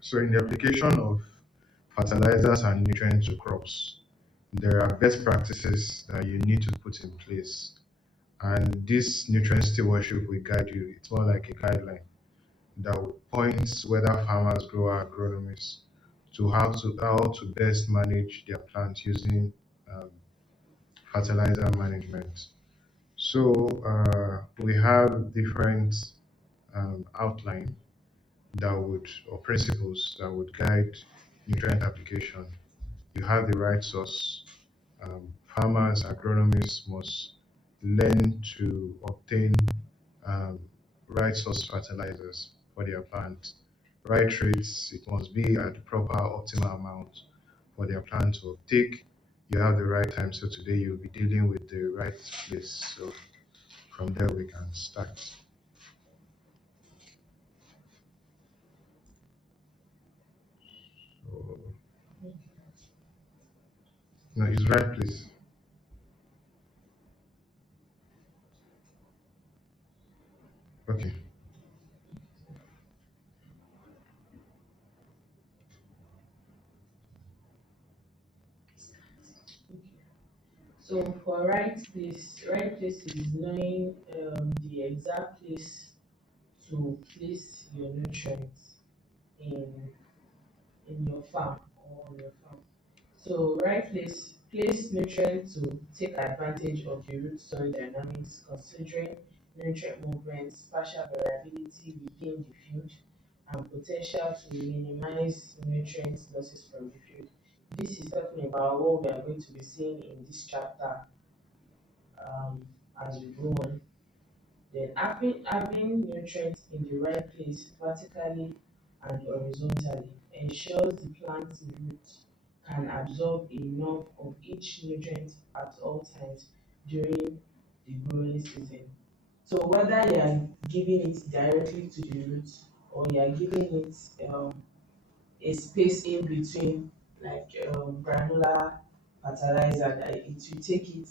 So in the application of fertilizers and nutrients to crops, there are best practices that you need to put in place. And this nutrient stewardship will guide you. It's more like a guideline that will point whether farmers, grower, agronomists to how to best manage their plants using um, fertilizer management. So we have different outline that would or principles that would guide nutrient application. You have the right source. Farmers, agronomists must learn to obtain um, right source fertilizers for their plants. Right rates, it must be at the proper optimal amount for their plant to take. You have the right time. So today you'll be dealing with the right place. So from there we can start. So, no, it's right place. Okay. So for right place is knowing the exact place to place your nutrients in in your farm or on your farm. So place nutrients to take advantage of the root soil dynamics, considering nutrient movement, spatial variability within the field, and potential to minimize nutrient losses from the field. This is talking about what we are going to be seeing in this chapter as we go on. Then having nutrients in the right place vertically and horizontally ensures the plant's roots can absorb enough of each nutrient at all times during the growing season. So whether you are giving it directly to the roots or you are giving it a space in between, like granular fertilizer, that it will take it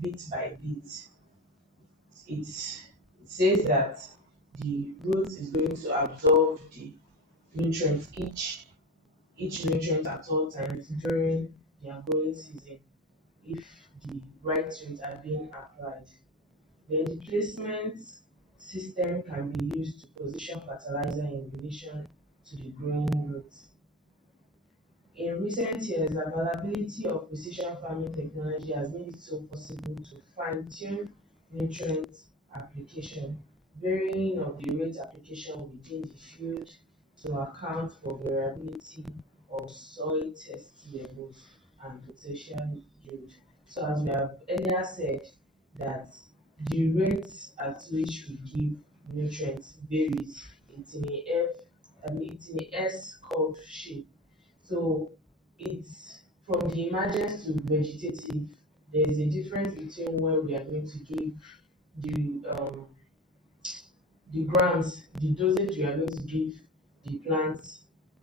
bit by bit. It says that the root is going to absorb the nutrients, each nutrient at all times during their growing season if the right rates are being applied. Then the placement system can be used to position fertilizer in relation to the growing roots. In recent years, the availability of precision farming technology has made it so possible to fine-tune nutrient application, varying of the rate application within the field to account for variability of soil test levels and potential yield. So as we have earlier said, that the rates at which we give nutrients varies. It's in a it's in a S curve shape. So it's from the emergence to vegetative, there is a difference between when we are going to give the grams, the dosage we are going to give the plants,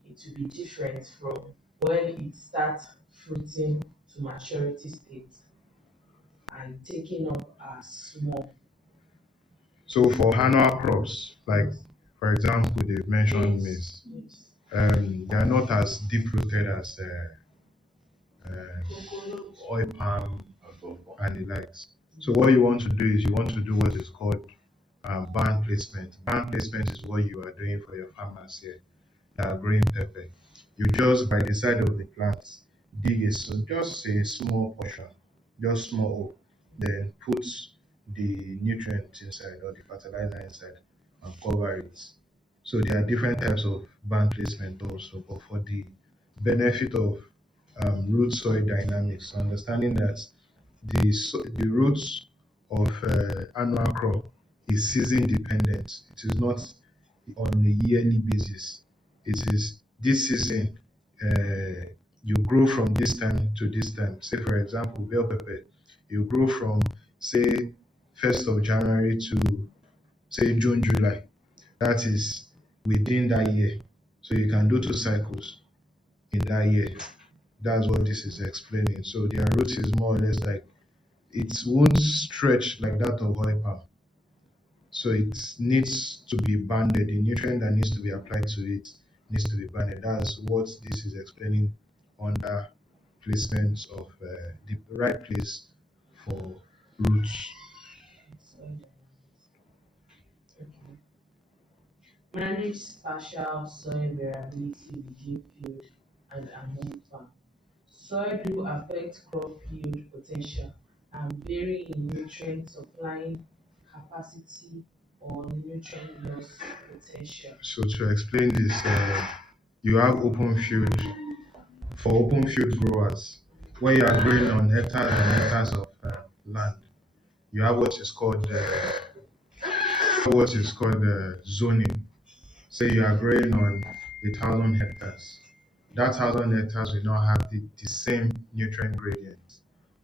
it will be different from when it starts fruiting to maturity state and taking up as small. So for annual crops, like for example, they've mentioned Yes, maize, yes. they are not as deep rooted as oil palm and the likes. So what you want to do is you want to do what is called band placement. Band placement is what you are doing for your farmers here that are growing pepper. You just by the side of the plants dig just a small portion, just small hole, then put the nutrient inside or the fertilizer inside and cover it. So there are different types of band placement also, but for the benefit of root soil dynamics, understanding that the roots of annual crop is season dependent. It is not on a yearly basis. It is this season. You grow from this time to this time. Say for example, bell pepper, you grow from say 1st of January to say June, July. That is within that year. So you can do two cycles in that year. That's what this is explaining. So their root is more or less like it won't stretch like that of oil palm. So it needs to be banded. The nutrient that needs to be applied to it needs to be banned. That's what this is explaining under placement of the right place for roots. Soil dynamics. Okay. Manage spatial soil variability within field and among farm. Soil do affect crop yield potential and vary in nutrient supplying capacity or nutrient loss potential. So to explain this, you have open field for open field growers. When you are growing on hectares and hectares of land, you have what is called zoning. Say you are growing on 1,000 hectares. That 1,000 hectares will not have the same nutrient gradient.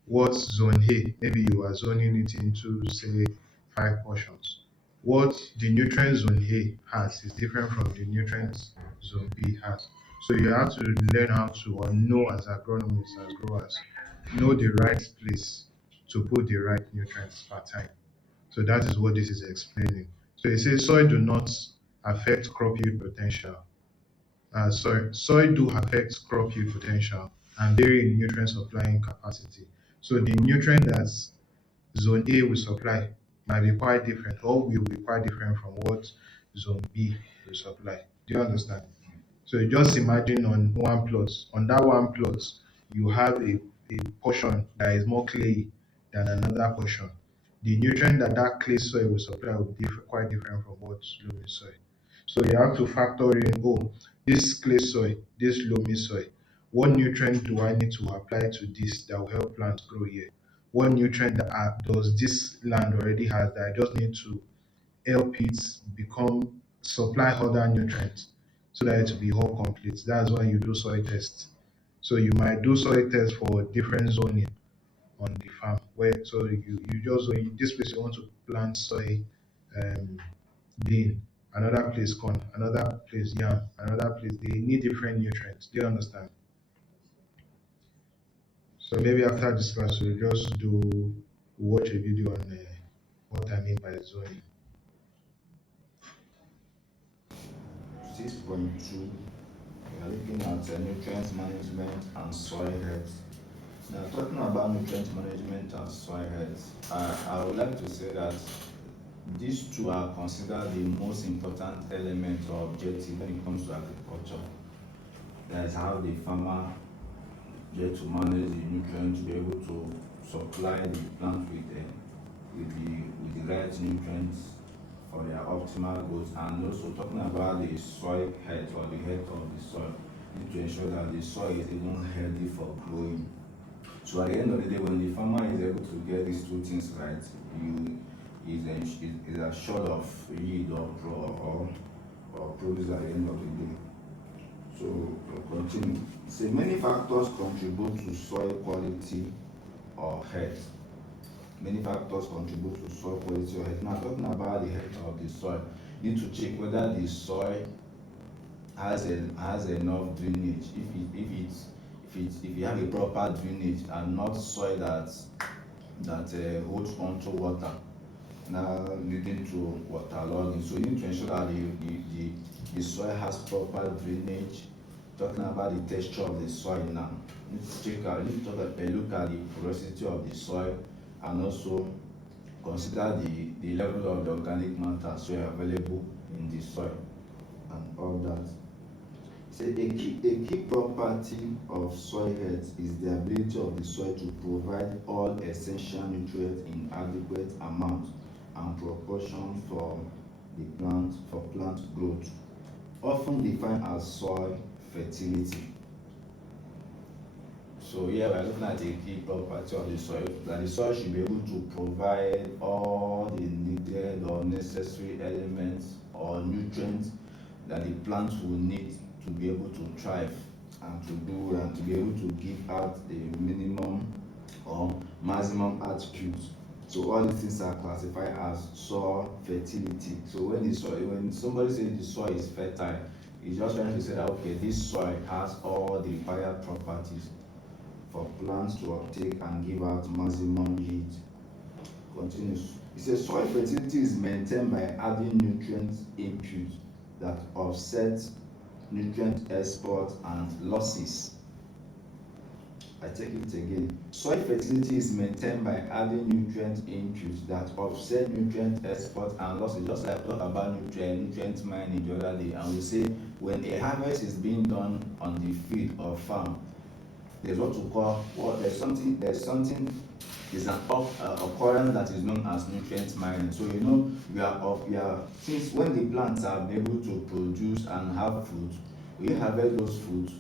What zone A, maybe you are zoning it into say 5 portions. What the nutrient zone A has is different from the nutrient zone B has. So you have to learn how to or know as agronomists, as growers, know the right place to put the right nutrients per time. So that is what this is explaining. So it says soil do not affect crop yield potential. Soil do affect crop yield potential and vary in nutrient supplying capacity. So the nutrient that zone A will supply might be quite different or will be quite different from what zone B will supply. Do you understand? So you just imagine on one plot, on that one plot, you have a portion that is more clay than another portion. The nutrient that that clay soil will supply will be quite different from what loamy soil. So you have to factor in, oh, this clay soil, this loamy soil, what nutrient do I need to apply to this that will help plants grow here? What nutrient does this land already have that I just need to help it become supply other nutrients so that it will be whole complete. That's why you do soil tests. So you might do soil tests for different zoning on the farm. Where so you just in this place you want to plant soy um, bean, another place corn, another place yam, another place they need different nutrients. Do you understand? So maybe after this class we'll just watch a video on what I mean by zoning. 6.2, we are looking at nutrient management and soil health. Now, talking about nutrient management and soil health, I would like to say that these two are considered the most important element or objective when it comes to agriculture. That is how the farmer get to manage the nutrients, to be able to supply the plant with the right nutrients for their optimal growth, and also talking about the soil health or the health of the soil. You need to ensure that the soil is even healthy for growing. So at the end of the day, when the farmer is able to get these two things right, you is assured of yield or produce at the end of the day. So we'll continue. So many factors contribute to soil quality or health. Many factors contribute to soil quality or health. Now talking about the health of the soil, you need to check whether the soil has enough drainage. If you have a proper drainage and not soil that holds onto water, now leading to waterlogging. So you need to ensure that the soil has proper drainage. Talking about the texture of the soil now, you need to check out, you need to take a look at the porosity of the soil, and also consider the level of the organic matter so available in the soil and all that. So a key property of soil health is the ability of the soil to provide all essential nutrients in adequate amount and proportion for plant growth, often defined as soil fertility. So here we're looking at a key property of the soil, that the soil should be able to provide all the needed or necessary elements or nutrients that the plant will need to be able to thrive and to be able to give out the minimum or maximum attributes. So all these things are classified as soil fertility. So when somebody says the soil is fertile, it's just trying to say that okay, this soil has all the required properties for plants to uptake and give out maximum yield. Continues. It says soil fertility is maintained by adding nutrient inputs that offset nutrient export and losses. I take it again. Soil fertility is maintained by adding nutrient inputs that offset nutrient export and losses. Just like I talked about nutrient mining the other day, and we say when a harvest is being done on the field or farm, there's what we call there's is an occurrence that is known as nutrient mining. So we are since when the plants are able to produce and have fruit, we harvest those fruits.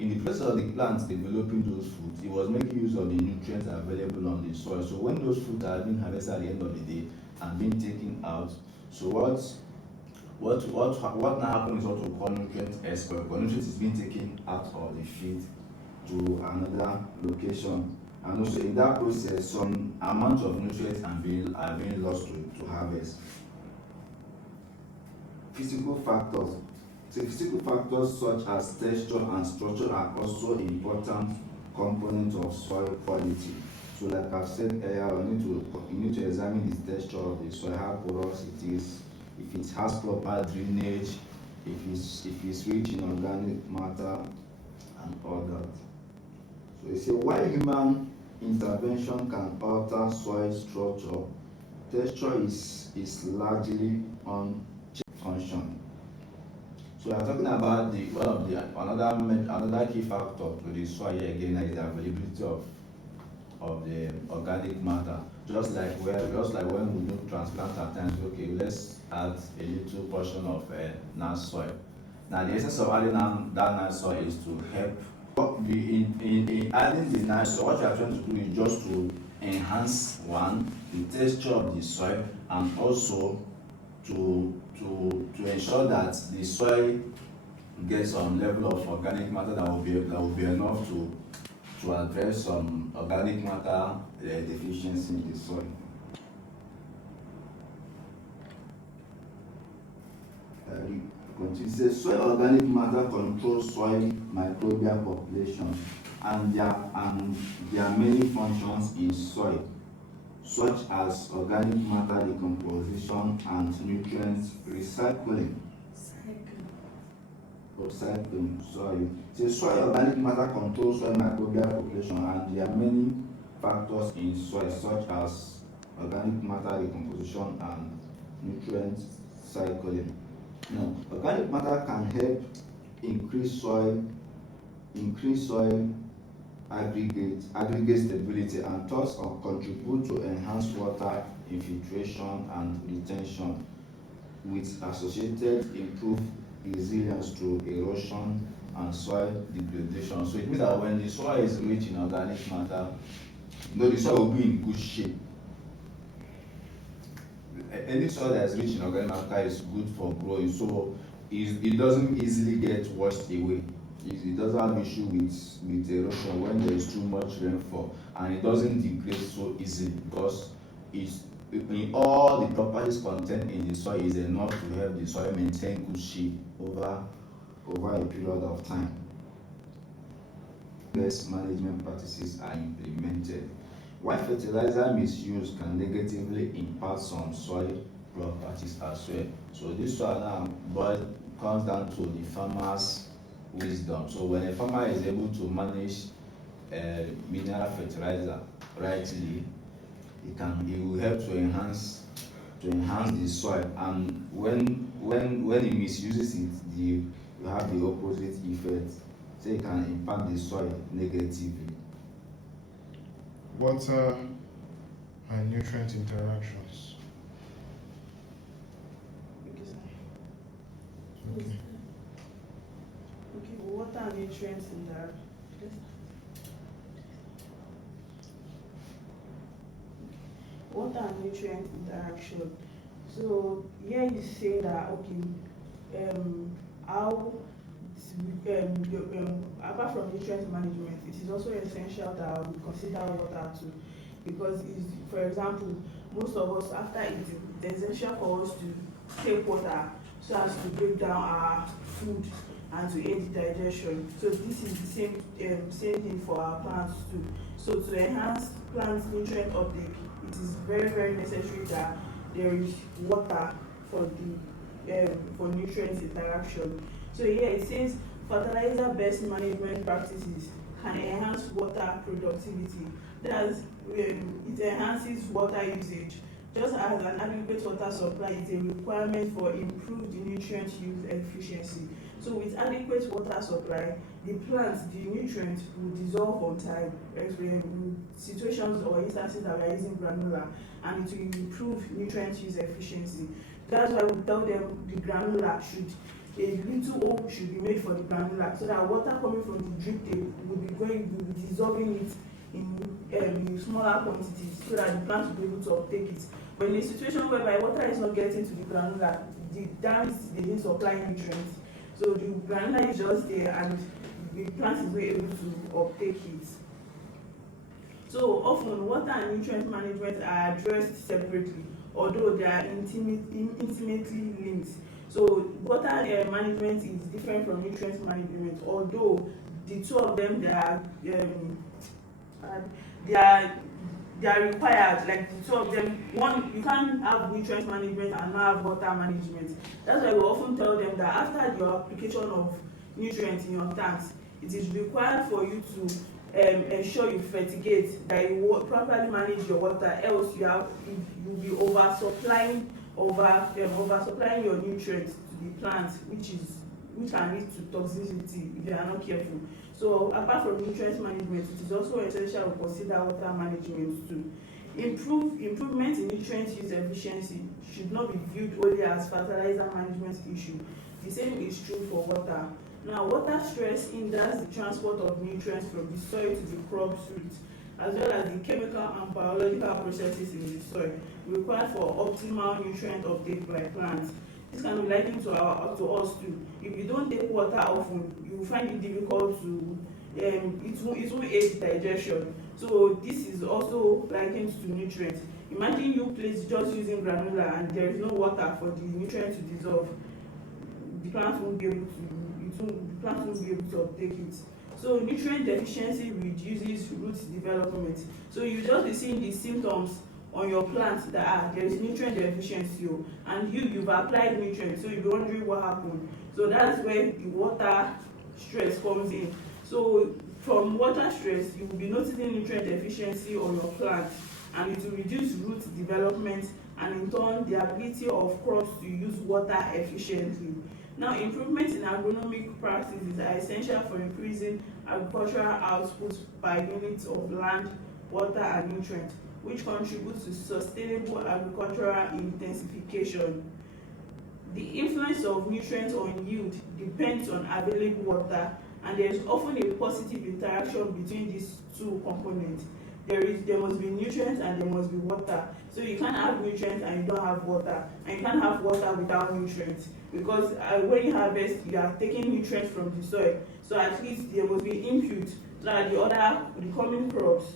In the process of the plants developing those fruits, it was making use of the nutrients available on the soil. So when those fruits are being harvested at the end of the day and being taken out, so what now happens is what we call nutrient export. Because nutrients is being taken out of the field to another location, and also in that process some amount of nutrients are being lost to harvest. Physical factors. So physical factors such as texture and structure are also important components of soil quality. So like I've said earlier, you need to examine the texture of the soil, how porous it is, if it has proper drainage, if it's rich in organic matter and all that. So you say while human intervention can alter soil structure, texture is largely unchanged. So we are talking about another key factor to the soil again is the availability of the organic matter. Just like when we do transplant at times, okay, let's add a little portion of nice soil. Now the essence of adding that nice soil is to help. In adding the nice soil, what you are trying to do is just to enhance the texture of the soil, and also to ensure that the soil gets some level of organic matter that will be enough to address some organic matter deficiency in the soil. It says soil organic matter controls soil microbial population and there are many functions in soil, such as organic matter decomposition and nutrients recycling. Soil organic matter controls soil microbial population and there are many factors in soil, such as organic matter decomposition and nutrient cycling. Now, organic matter can help increase soil aggregate stability and thus contribute to enhanced water infiltration and retention, with associated improved resilience to erosion and soil degradation. So it means that when the soil is rich in organic matter, the soil will be in good shape. Any soil that is rich in organic matter is good for growing, so it doesn't easily get washed away. It doesn't have issue with erosion when there is too much rainfall, and it doesn't degrade so easily because all the properties contained in the soil is enough to help the soil maintain good shape over a period of time. Best management practices are implemented. While fertilizer misuse can negatively impact some soil properties as well. So this one now comes down to the farmer's wisdom. So when a farmer is able to manage mineral fertilizer rightly, it will help to enhance the soil, and when he misuses it, you have the opposite effect. So it can impact the soil negatively. Water and nutrient interactions. Okay. Water and nutrients interaction. Water and nutrient interaction. So here you say that how apart from nutrient management, it is also essential that we consider water too, because for example, most of us after eating, it's essential for us to take water so as to break down our food and to aid digestion. So this is the same thing for our plants too. So to enhance plant nutrient uptake, it is very, very necessary that there is water for the for nutrient interaction. So here it says fertilizer best management practices can enhance water productivity. That's it enhances water usage. Just as an adequate water supply is a requirement for improved nutrient use efficiency. So with adequate water supply, the plants, the nutrients will dissolve on time, in situations or instances that we are using granular, and it will improve nutrient use efficiency. That's why we tell them the granular should, a little hole should be made for the granular, so that water coming from the drip tape will be dissolving it in smaller quantities, so that the plant will be able to uptake it. But in a situation whereby water is not getting to the granular, the dams they didn't supply nutrients, so the granular is just there and the plant is not able to uptake it. So often water and nutrient management are addressed separately, although they are intimately linked. So water management is different from nutrient management, although the two of them they are required. Like the two of them, one, you can't have nutrient management and not have water management. That's why we often tell them that after your application of nutrients in your tanks, it is required for you to ensure you fertigate, that you properly manage your water, else you'll be oversupplying your nutrients to the plants, which can lead to toxicity if you are not careful. So apart from nutrient management, it is also essential to consider water management too. Improvement in nutrient use efficiency should not be viewed only as fertilizer management issue. The same is true for water. Now, water stress hinders the transport of nutrients from the soil to the crop's roots, as well as the chemical and biological processes in the soil required for optimal nutrient uptake by plants. This can be likened to us too. If you don't take water often, you will find it difficult to it won't aid digestion. So this is also likened to nutrients. Imagine you place just using granular and there is no water for the nutrient to dissolve. The plant won't be able to uptake it. So nutrient deficiency reduces root development. So you just be seeing the symptoms on your plant that there is nutrient deficiency, and you've applied nutrients, so you'll be wondering what happened. So that's where the water stress comes in. So from water stress, you will be noticing nutrient deficiency on your plant, and it will reduce root development and in turn the ability of crops to use water efficiently. Now, improvements in agronomic practices are essential for increasing agricultural output by units of land, water, and nutrients, which contributes to sustainable agricultural intensification. The influence of nutrients on yield depends on available water, and there is often a positive interaction between these two components. There must be nutrients and there must be water. So you can't have nutrients and you don't have water, and you can't have water without nutrients, because when you harvest, you are taking nutrients from the soil. So at least there must be input so that the coming crops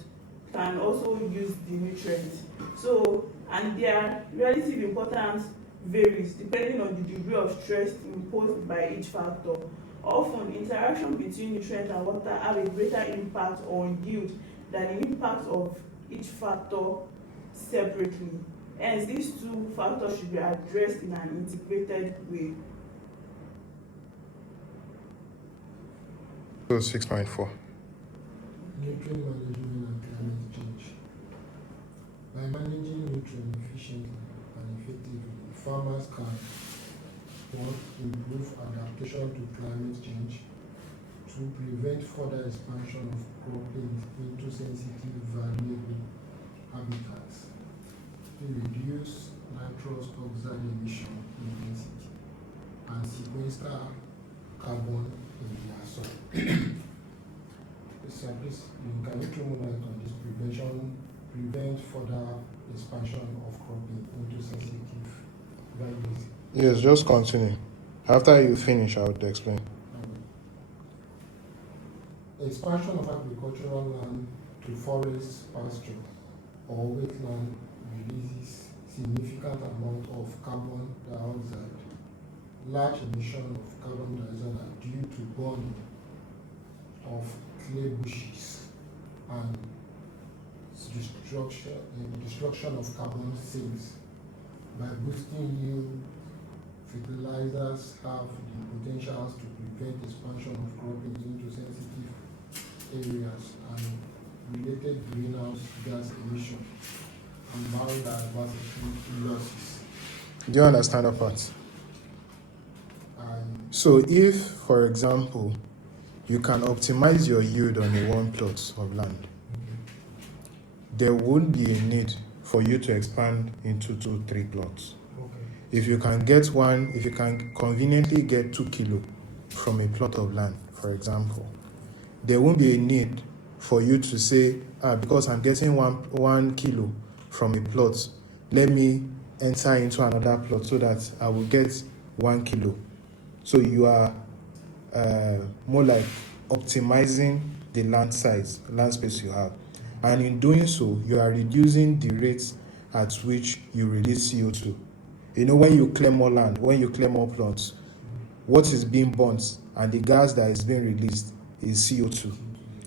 can also use the nutrients. So, and their relative importance varies depending on the degree of stress imposed by each factor. Often, interaction between nutrient and water have a greater impact on yield than the impact of each factor separately. Hence, these two factors should be addressed in an integrated way. So 6.4. Nutrient management and climate change. By managing nutrients efficiently and effectively, farmers can 1. Improve adaptation to climate change, 2. Prevent further expansion of cropping into sensitive variable habitats, 3. Reduce nitrous oxide emission intensity, and sequester carbon in their soil. Please, can you throw more light on this? Prevent further expansion of cropping into sensitive variables. Yes, just continue. After you finish, I would explain. Expansion of agricultural land to forest, pasture, or wetland releases significant amount of carbon dioxide. Large emission of carbon dioxide are due to burning of clay bushes and destruction of carbon sinks. By boosting yield fertilizers have the potentials to prevent expansion of cropping into sensitive areas and related greenhouse gas emission and biodiversity losses. Do you understand that part? And So if, for example, you can optimize your yield on a one plot of land, there won't be a need for you to expand into 2-3 plots. If you can conveniently get 2 kilo from a plot of land, for example, there won't be a need for you to say, because I'm getting 1 kilo from a plot, let me enter into another plot so that I will get 1 kilo. So you are more like optimizing the land space you have. And in doing so, you are reducing the rates at which you release CO2. You know, when you clear more land, when you clear more plots, what is being burnt and the gas that is being released is CO2.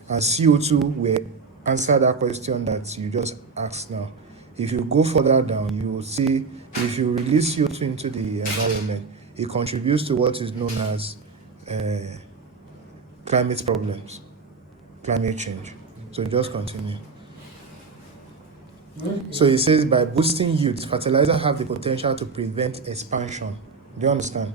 And CO2 will answer that question that you just asked now. If you go further down, you will see if you release CO2 into the environment, it contributes to what is known as climate problems, climate change. So just continue. So it says by boosting yields, fertilizers have the potential to prevent expansion. Do you understand?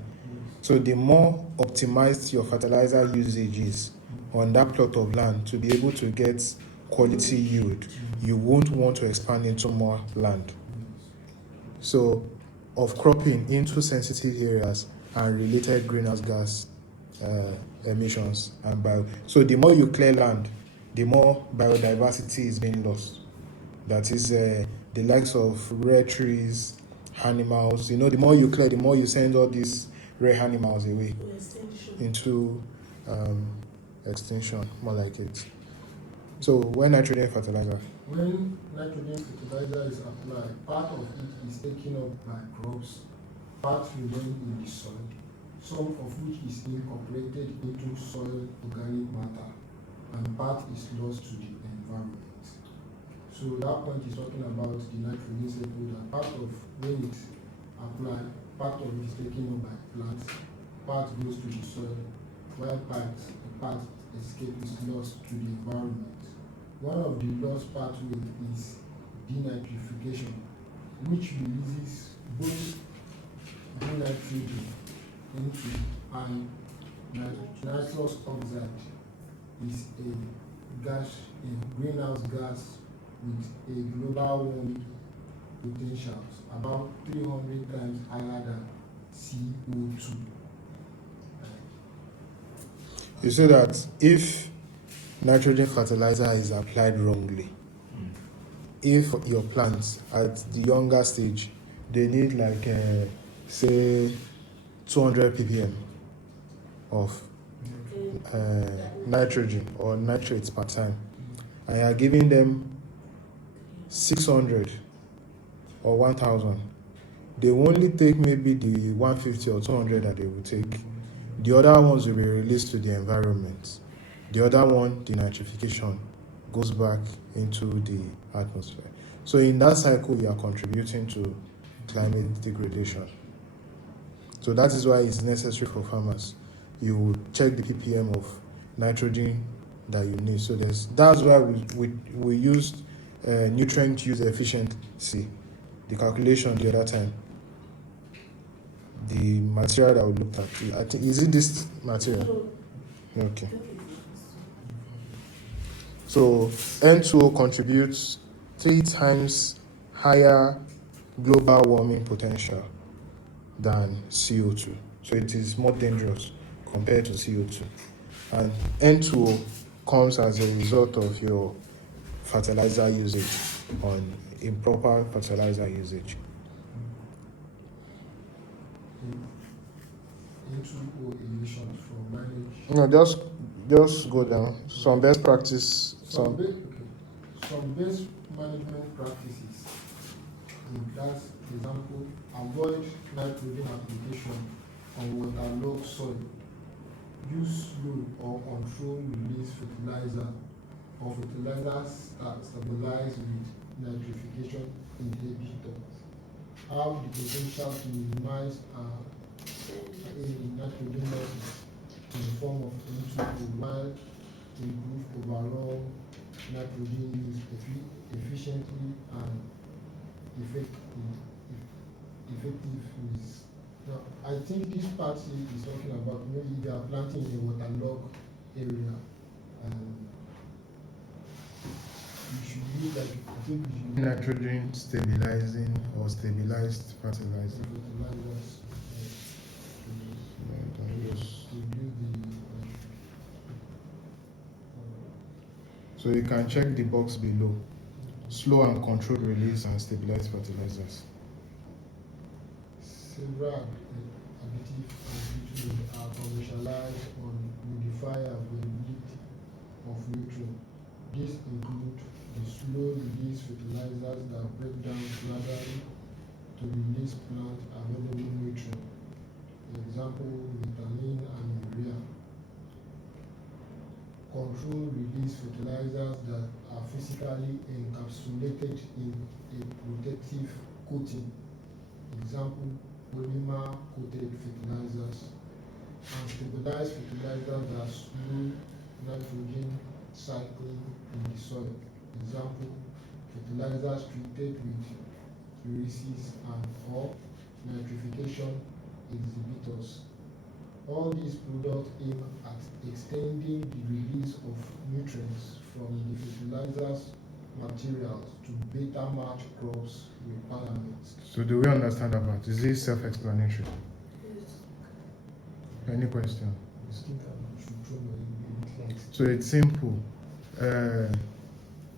So the more optimized your fertilizer usage is on that plot of land to be able to get quality yield, you won't want to expand into more land. So of cropping into sensitive areas and related greenhouse gas emissions and so the more you clear land, the more biodiversity is being lost. That is the likes of rare trees, animals. You know, the more you clear, the more you send all these rare animals away into extinction, more like it. So when nitrogen fertilizer? when nitrogen fertilizer is applied, part of it is taken up by crops, part remain in the soil, some of which is incorporated into soil organic matter, and part is lost to the environment. So that point is talking about the nitrogen cycle, that part of when it's applied, part of it is taken up by plants, part goes to the soil, while part is lost to the environment. One of the lost pathways is denitrification, which releases both denitrogen into and nitrous oxide is a greenhouse gas with a global warming potentials about 300 times higher than CO2. You say that if nitrogen fertilizer is applied wrongly, if your plants at the younger stage, they need like say 200 ppm of nitrogen or nitrates per time, and you are giving them 600 or 1000, they will only take maybe the 150 or 200 that they will take. The other ones will be released to the environment. The other one, the nitrification, goes back into the atmosphere. So in that cycle, you are contributing to climate degradation. So that is why it's necessary for farmers. You check the ppm of nitrogen that you need. So that's why we used nutrient use efficiency, the calculation the other time. The material that we looked at, I think, is it this material? Okay. So N2O contributes 3 times higher global warming potential than CO2. So it is more dangerous compared to CO2. And N2O comes as a result of your fertilizer usage, on improper fertilizer usage. N2O emissions from managed. No, just go down. Some best practice. Some best management practices. That's example, avoid nitrogen application on waterlogged soil. Use slow or controlled release fertilizer or fertilizers that stabilize with nitrification inhibitors. Have the potential to minimize nitrogen losses in the form of N2O, while improve overall nitrogen use efficiently and effectively. Now, I think this part is talking about maybe they are planting in a waterlogged area. We should use like, I think we should use Nitrogen stabilizing or stabilized fertilizer. fertilizers to reduce the So you can check the box below. Slow and controlled release and stabilized fertilizers. several additives are commercialized or modify availability of nutrients. These include the slow release fertilizers that break down gradually to release plant available nutrients. For example, vitamin and urea. Controlled release fertilizers that are physically encapsulated in a protective coating. Example, polymer coated fertilizers. And stabilized fertilizers that slow nitrogen cycling in the soil. Example, fertilizers treated with ureases and or nitrification exhibitors. All these products aim at extending the release of nutrients from the fertilizers materials to better match crops requirements. So do we understand that part? Is this self-explanatory? Any question? I think I should throw my bit light. So it's simple.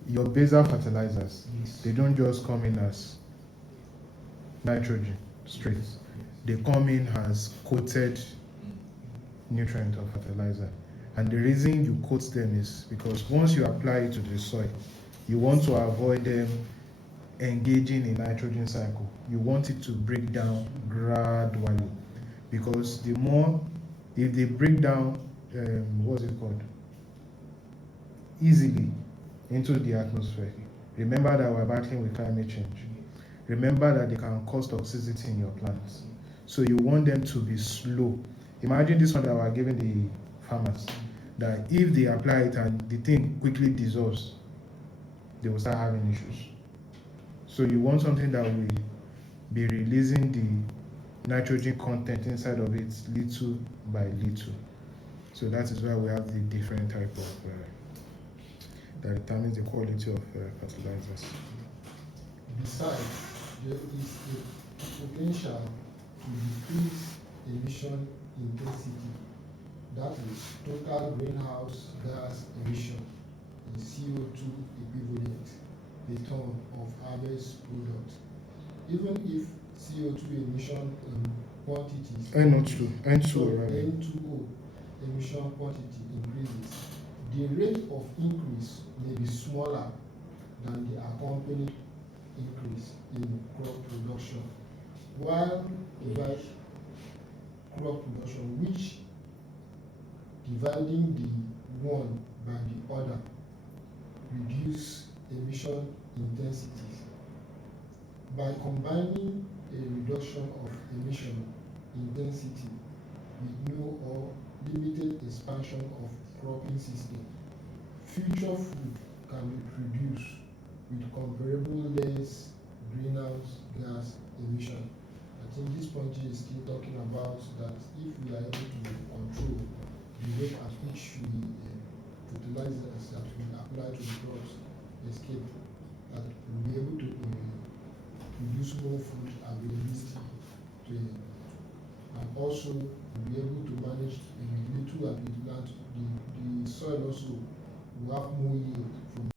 Your basal fertilizers, Yes. they don't just come in as nitrogen straight. They come in as coated nutrient or fertilizer. And the reason you coat them is because once you apply it to the soil, you want to avoid them engaging in nitrogen cycle. You want it to break down gradually, because the more, if they break down, what's it called, easily into the atmosphere, remember that we're battling with climate change. Remember that they can cause toxicity in your plants. So you want them to be slow. Imagine this one that we're giving the farmers, that if they apply it and the thing quickly dissolves, they will start having issues. So you want something that will be releasing the nitrogen content inside of it little by little. So that is why we have the different type of that determines the quality of fertilizers. Besides, there is a potential to decrease emission intensity, that is total greenhouse gas emission in CO2 equivalent per ton of harvest product. Even if CO2 emission quantities N2O emission quantity increases, the rate of increase may be smaller than the accompanying increase in crop production. While crop production, which dividing the one by the other reduce emission intensities. By combining a reduction of emission intensity with no or limited expansion of cropping system, future food can be produced with comparable less greenhouse gas emission. I think this point is still talking about that if we are able to control the rate at which we fertilizers that we apply to the crops escape, that we'll be able to produce more food availability to and also we'll be able to manage a little of the land, the soil also will have more yield from